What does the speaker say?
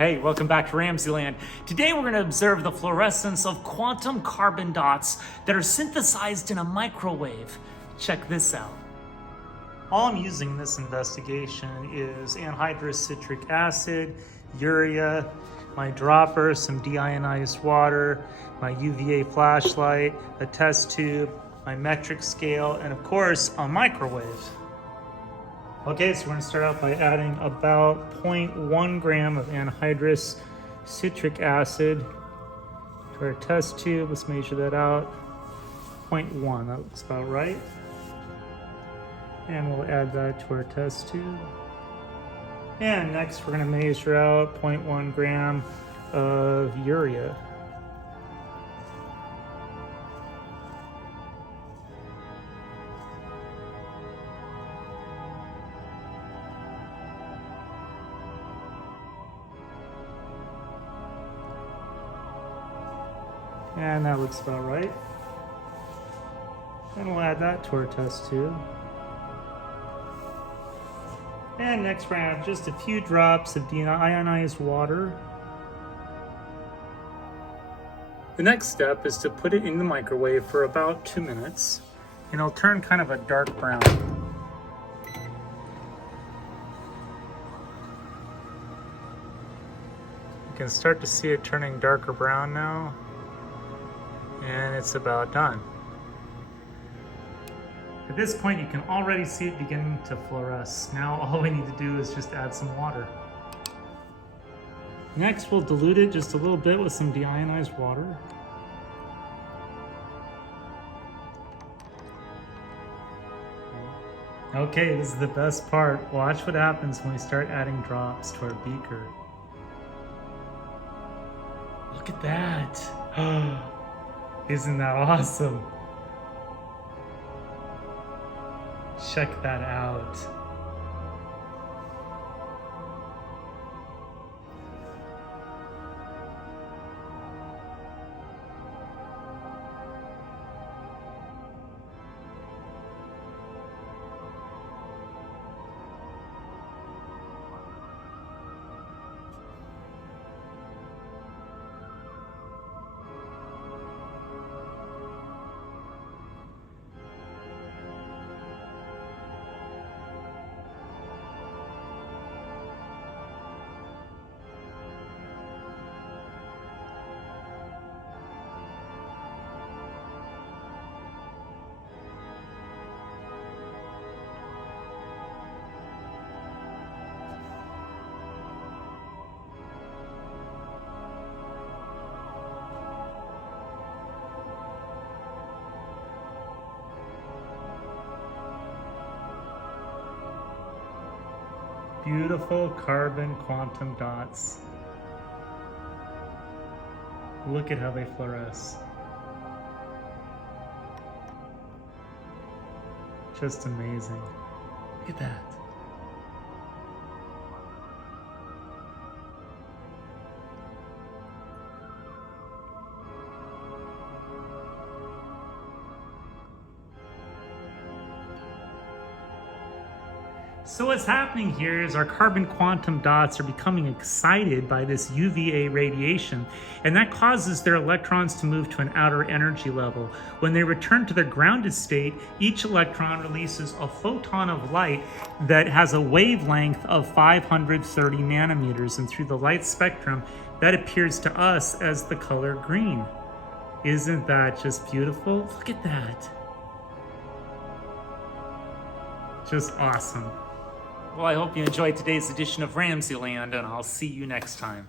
Hey, welcome back to RamZland. Today we're going to observe the fluorescence of quantum carbon dots that are synthesized in a microwave. Check this out. All I'm using in this investigation is anhydrous citric acid, urea, my dropper, some deionized water, my UVA flashlight, a test tube, my metric scale, and of course a microwave. Okay, so we're going to start out by adding about 0.1 gram of anhydrous citric acid to our test tube. Let's measure that out. 0.1, that looks about right. And we'll add that to our test tube. And next we're going to measure out 0.1 gram of urea. And that looks about right. And we'll add that to our test tube. And next we're going to add just a few drops of deionized water. The next step is to put it in the microwave for about 2 minutes. And it'll turn kind of a dark brown. You can start to see it turning darker brown now. And it's about done. At this point, you can already see it beginning to fluoresce. Now all we need to do is just add some water. Next, we'll dilute it just a little bit with some deionized water. Okay, this is the best part. Watch what happens when we start adding drops to our beaker. Look at that. Isn't that awesome? Check that out. Beautiful carbon quantum dots. Look at how they fluoresce. Just amazing. Look at that. So what's happening here is our carbon quantum dots are becoming excited by this UVA radiation, and that causes their electrons to move to an outer energy level. When they return to their grounded state, each electron releases a photon of light that has a wavelength of 530 nanometers, and through the light spectrum, that appears to us as the color green. Isn't that just beautiful? Look at that. Just awesome. Well, I hope you enjoyed today's edition of RamZland, and I'll see you next time.